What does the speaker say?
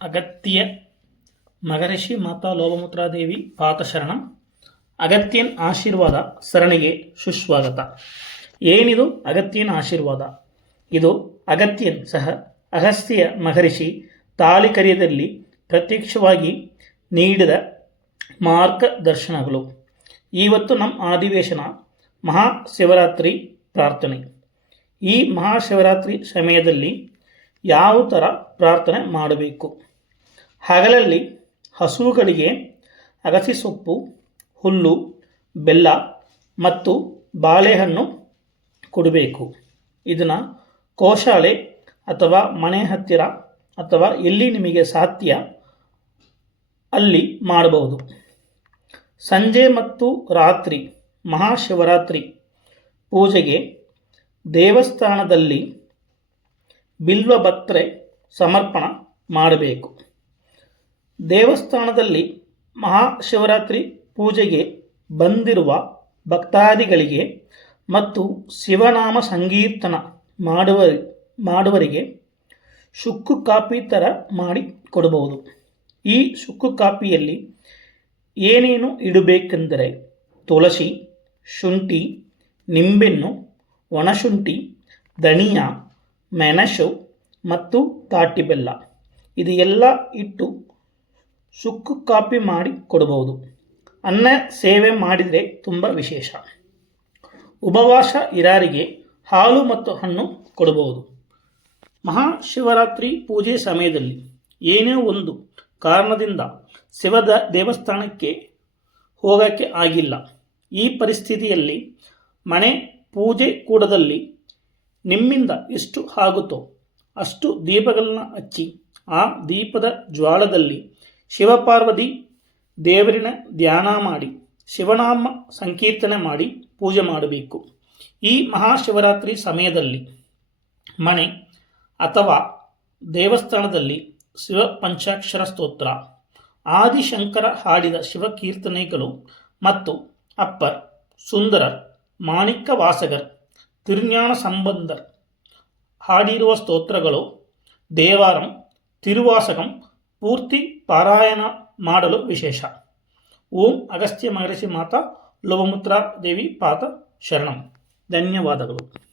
ಅಗತ್ಯ ಮಗರಿಷಿ ಮಾತಾ ಲೋಭಮುದ್ರಾದೇವಿ ಪಾತಶರಣ ಅಗತ್ಯನ್ ಆಶೀರ್ವಾದ ಸರಣಿಗೆ ಸುಸ್ವಾಗತ. ಏನಿದು ಅಗತ್ಯನ ಆಶೀರ್ವಾದ? ಇದು ಅಗತ್ಯನ್ ಸಹ ಅಗಸ್ತ್ಯ ಮಹರ್ಷಿ ತಾಳಿಕರ್ಯದಲ್ಲಿ ಪ್ರತ್ಯಕ್ಷವಾಗಿ ನೀಡಿದ ಮಾರ್ಗದರ್ಶನಗಳು. ಇವತ್ತು ನಮ್ಮ ಅಧಿವೇಶನ ಮಹಾಶಿವರಾತ್ರಿ ಪ್ರಾರ್ಥನೆ. ಈ ಮಹಾಶಿವರಾತ್ರಿ ಸಮಯದಲ್ಲಿ ಯಾವ ಥರ ಪ್ರಾರ್ಥನೆ ಮಾಡಬೇಕು? ಹಗಲಲ್ಲಿ ಹಸುಗಳಿಗೆ ಅಗಸಿ ಸೊಪ್ಪು, ಹುಲ್ಲು, ಬೆಲ್ಲ ಮತ್ತು ಬಾಳೆಹಣ್ಣು ಕೊಡಬೇಕು. ಇದನ್ನು ಕೋಶಾಲೆ ಅಥವಾ ಮನೆ ಹತ್ತಿರ ಅಥವಾ ಎಲ್ಲಿ ನಿಮಗೆ ಸಾಧ್ಯ ಅಲ್ಲಿ ಮಾಡಬಹುದು. ಸಂಜೆ ಮತ್ತು ರಾತ್ರಿ, ಮಹಾಶಿವರಾತ್ರಿ ಪೂಜೆಗೆ ದೇವಸ್ಥಾನದಲ್ಲಿ ಬಿಲ್ವಭತ್ರೆ ಸಮರ್ಪಣ ಮಾಡಬೇಕು. ದೇವಸ್ಥಾನದಲ್ಲಿ ಮಹಾಶಿವರಾತ್ರಿ ಪೂಜೆಗೆ ಬಂದಿರುವ ಭಕ್ತಾದಿಗಳಿಗೆ ಮತ್ತು ಶಿವನಾಮ ಸಂಕೀರ್ತನ ಮಾಡುವ ಮಾಡುವರಿಗೆ ಶುಕ್ಕು ಕಾಪಿ ಥರ ಮಾಡಿ ಕೊಡಬಹುದು. ಈ ಶುಕ್ಕು ಕಾಪಿಯಲ್ಲಿ ಏನೇನು ಇಡಬೇಕೆಂದರೆ ತುಳಸಿ, ಶುಂಠಿ ನಿಂಬೆಣ್ಣು ಒಣಶುಂಠಿ, ಧನಿಯಾ, ಮೆಣಸು ಮತ್ತು ತಾಟಿ ಬೆಲ್ಲ ಇದು ಎಲ್ಲ ಇಟ್ಟು ಸುಕ್ಕು ಕಾಪಿ ಮಾಡಿ ಕೊಡಬಹುದು. ಅನ್ನ ಸೇವೆ ಮಾಡಿದರೆ ತುಂಬ ವಿಶೇಷ. ಉಪವಾಸ ಇರಾರಿಗೆ ಹಾಲು ಮತ್ತು ಹಣ್ಣು ಕೊಡಬಹುದು. ಮಹಾಶಿವರಾತ್ರಿ ಪೂಜೆ ಸಮಯದಲ್ಲಿ ಏನೇ ಒಂದು ಕಾರಣದಿಂದ ಶಿವದ ದೇವಸ್ಥಾನಕ್ಕೆ ಹೋಗೋಕ್ಕೆ ಆಗಿಲ್ಲ. ಈ ಪರಿಸ್ಥಿತಿಯಲ್ಲಿ ಮನೆ ಪೂಜೆ ಕೂಡದಲ್ಲಿ ನಿಮ್ಮಿಂದ ಎಷ್ಟು ಆಗುತ್ತೋ ಅಷ್ಟು ದೀಪಗಳನ್ನು ಹಚ್ಚಿ ಆ ದೀಪದ ಜ್ವಾಳದಲ್ಲಿ ಶಿವಪಾರ್ವತಿ ದೇವರಿನ ಧ್ಯಾನ ಮಾಡಿ, ಶಿವನಾಮ ಸಂಕೀರ್ತನೆ ಮಾಡಿ ಪೂಜೆ ಮಾಡಬೇಕು. ಈ ಮಹಾಶಿವರಾತ್ರಿ ಸಮಯದಲ್ಲಿ ಮನೆ ಅಥವಾ ದೇವಸ್ಥಾನದಲ್ಲಿ ಶಿವ ಪಂಚಾಕ್ಷರ ಸ್ತೋತ್ರ, ಆದಿಶಂಕರ ಹಾಡಿದ ಶಿವಕೀರ್ತನೆಗಳು ಮತ್ತು ಅಪ್ಪರ್, ಸುಂದರ, ಮಾಣಿಕ್ಯ ವಾಸಗರ್, ತಿರುಜ್ಞಾನ ಸಂಬಂಧರ್ ಹಾಡಿರುವ ಸ್ತೋತ್ರಗಳು ದೇವಾರಂ ತಿರುವಾಸಕಂ ಪೂರ್ತಿ ಪಾರಾಯಣ ಮಾಡಲು ವಿಶೇಷ. ಓಂ ಅಗಸ್ತ್ಯ ಮಹರ್ಷಿ ಮಾತಾ ಲೋಭಮುದ್ರಾ ದೇವಿ ಪಾತ ಶರಣಂ. ಧನ್ಯವಾದಗಳು.